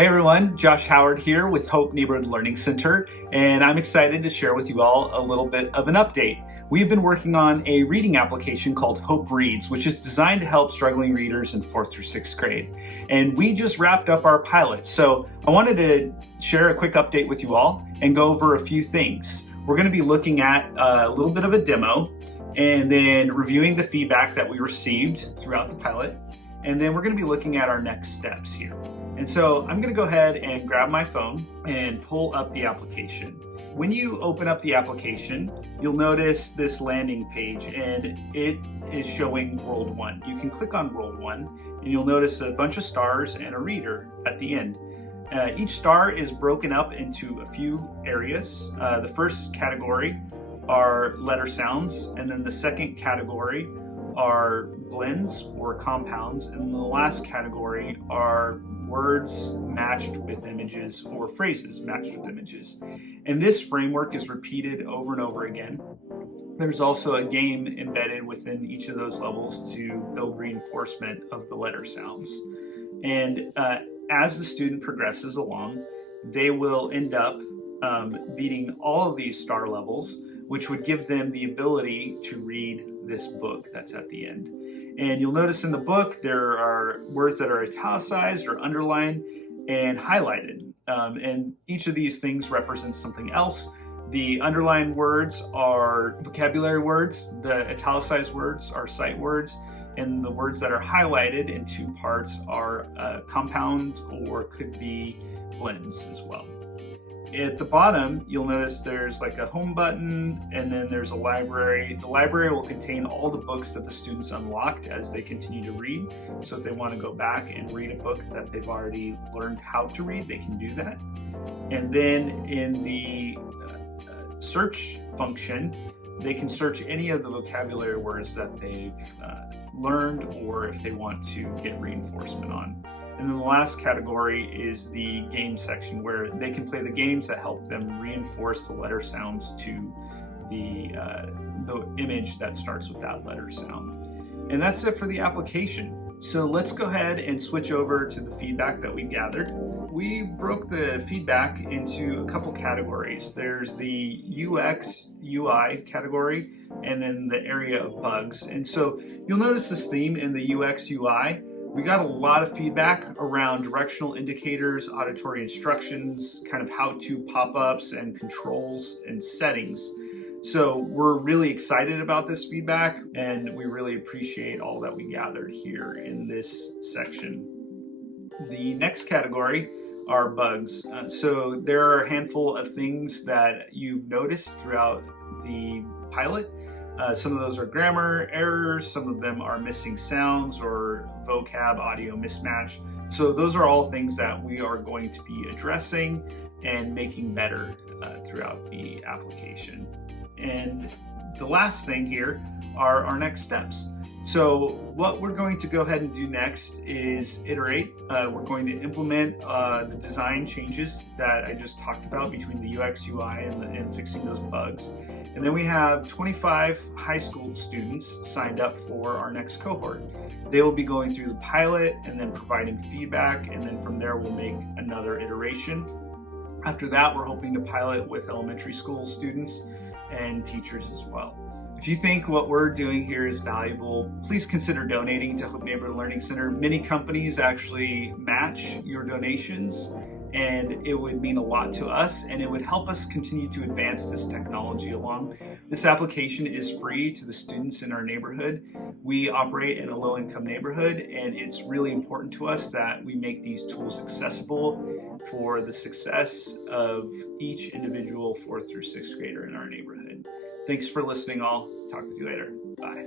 Hey everyone, Josh Howard here with Hope Neighborhood Learning Center, and I'm excited to share with you all a little bit of an update. We've been working on a reading application called Hope Reads, which is designed to help struggling readers in 4th through 6th grade. And we just wrapped up our pilot, so I wanted to share a quick update with you all and go over a few things. We're going to be looking at a little bit of a demo and then reviewing the feedback that we received throughout the pilot. And then we're going to be looking at our next steps here. And so I'm going to go ahead and grab my phone and pull up the application. When you open up the application, you'll notice this landing page and it is showing World 1. You can click on World 1 and you'll notice a bunch of stars and a reader at the end. Each star is broken up into a few areas. The first category are letter sounds, and then the second category are blends or compounds, and the last category are words matched with images or phrases matched with images. And this framework is repeated over and over again. There's also a game embedded within each of those levels to build reinforcement of the letter sounds. And as the student progresses along, they will end up beating all of these star levels, which would give them the ability to read this book that's at the end. And you'll notice in the book there are words that are italicized or underlined and highlighted. And each of these things represents something else. The underlined words are vocabulary words, the italicized words are sight words, and the words that are highlighted in two parts are compound or could be blends as well. At the bottom, you'll notice there's like a home button, and then there's a library. The library will contain all the books that the students unlocked as they continue to read. So if they want to go back and read a book that they've already learned how to read, they can do that. And then in the search function, they can search any of the vocabulary words that they've learned, or if they want to get reinforcement on. And then the last category is the game section, where they can play the games that help them reinforce the letter sounds to the image that starts with that letter sound. And that's it for the application. So let's go ahead and switch over to the feedback that we gathered. We broke the feedback into a couple categories. There's the UX, UI category, and then the area of bugs. And so you'll notice this theme in the UX, UI. We got a lot of feedback around directional indicators, auditory instructions, kind of how-to pop-ups and controls and settings. So we're really excited about this feedback, and we really appreciate all that we gathered here in this section. The next category are bugs. So there are a handful of things that you've noticed throughout the pilot. Some of those are grammar errors, some of them are missing sounds or vocab audio mismatch. So those are all things that we are going to be addressing and making better throughout the application. And the last thing here are our next steps. So what we're going to go ahead and do next is iterate. We're going to implement the design changes that I just talked about between the UX, UI, and fixing those bugs. And then we have 25 high school students signed up for our next cohort. They will be going through the pilot and then providing feedback, and then from there we'll make another iteration. After that, we're hoping to pilot with elementary school students and teachers as well. If you think what we're doing here is valuable, please consider donating to Hope Neighborhood Learning Center. Many companies actually match your donations, and it would mean a lot to us, and it would help us continue to advance this technology along. This application is free to the students in our neighborhood. We operate in a low-income neighborhood, and it's really important to us that we make these tools accessible for the success of each individual 4th through 6th grader in our neighborhood. Thanks for listening all. Talk with you later. Bye.